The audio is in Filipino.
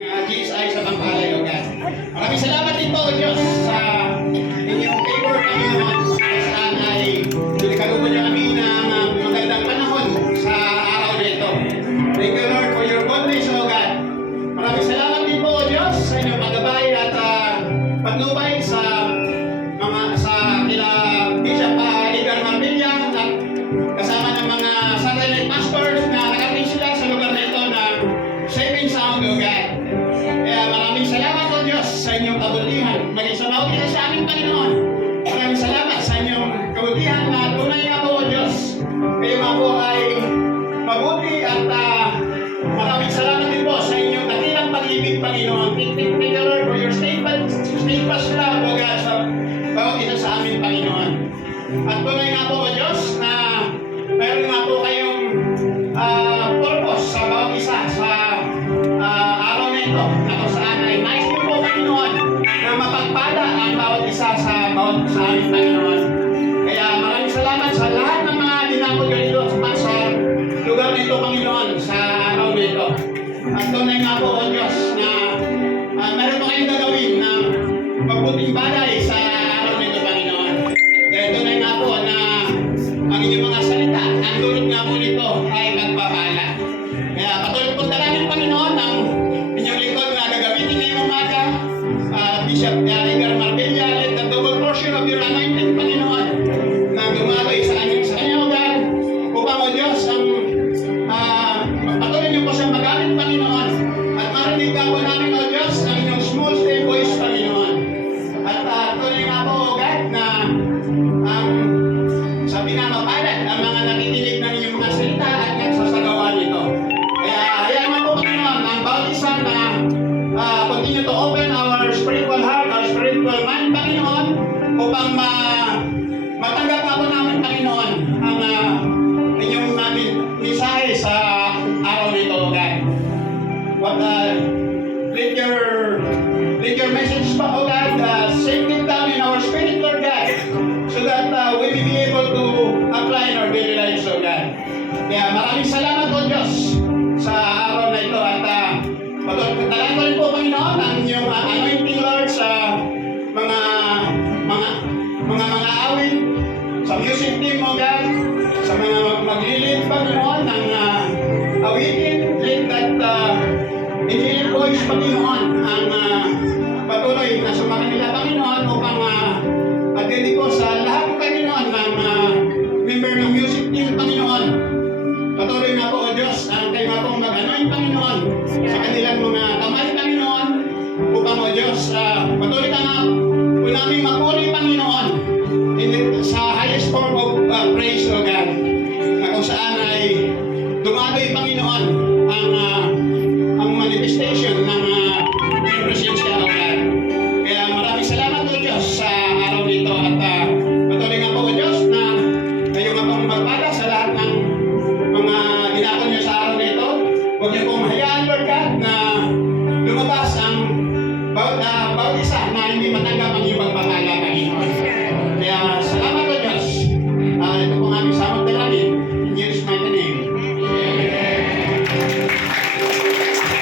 GSI sa Pampalay, o God. Maraming salamat din po, O Diyos, sa inyong favor kami naman. Saan ay pinagkalooban niyo kami ng magandang panahon sa araw na ito. Thank you, Lord, for your goodness, O God. Maraming salamat din po, O Diyos, sa inyong paggabay at patnubay sa kila Bishop Edgar Marbella at kasama ng mga satellite pastors na nakating sila sa lugar na ito ng Saving Sound, O God. Kaya maraming salamat, O Diyos, sa inyong kabutihan. Maging sa bawat isa sa aming Panginoon. Maraming salamat sa inyong kabutihan na tunay nga po, O Diyos. Kayo nga po ay mabuti at maraming salamat din po sa inyong dakilang pag-ibig, Panginoon. Thank you, Lord, for your steadfast love, O God, sa bawat isa sa aming Panginoon. At tunay nga po, O Diyos, na mayroon nga po kayong purpose sa bawat isa sa araw na ito, na kung saan ay nais niyo po, Panginoon, na mapagpala ang bawat isa sa aming Panginoon. Kaya maraming salamat sa lahat ng mga dinakot nyo dito sa lugar na ito, Panginoon, sa araw na ito. At tunay nga po, O Diyos, na meron po kayong gagawin na mabuting bagay sa araw na ito, Panginoon. Kaya tunay nga po na ang inyong mga salita, ang dulot nga po nito ay magpapala. Kaya patuloy po dalangin, Panginoon, ang inyong lingkod na gagamitin ngayong umaga, Bishop Edgar Marbella, let the double portion of your anointing, Panginoon, na gumabay sa kanya, O God, upang, O Diyos, ang patuloy niyo po siyang magamit, Panginoon, at marinig ka po namin, O Diyos, ang inyong small still voice, Panginoon. At tuloy nga po, O God, na sa pinamapalad ang mga nakikinig ng inyong mga salita at nagsasagawa nito. Kaya hayaan mo po, Panginoon, ang bawat isa na continue to open our spiritual heart, our spiritual mind, Panginoon, upang matanggap nga po namin, Panginoon, ang inyong mensahe sa araw nito, O God. Let your message, O God, sink it down in our spirit, Lord God, so that we will be able to apply in our daily lives, O God. Kaya maraming salamat, O Diyos, sa araw na ito at patuloy ko rin po, Panginoon, ang inyong anointing, Lord, sa mga awit, sa music team, O God, sa mga maglilid, Panginoon, ng awitin, let that angelic voice, Panginoon, ang patuloy na sumakin nila, Panginoon, upang adediko sa lahat, Panginoon, ng member ng music team, Panginoon. Patuloy nga po, O Diyos, ang kayo nga pong mag-anoint, Panginoon, sa kanilang mga kamay, Panginoon, upang, O Diyos, patuloy ka nga po namin mapuri, Panginoon, sa highest form of praise, O God, na kung saan ay dumadoy, Panginoon, ang manifestation ng presensya, O God. Kaya maraming salamat, O Diyos, sa araw nito at patuloy nga po, O Diyos, na kayo nga pong magpala sa lahat ng mga ginagawa niyo sa araw nito. Huwag niyo pong hayaan, Lord God, na lumabas ang bawat isa na hindi matanggap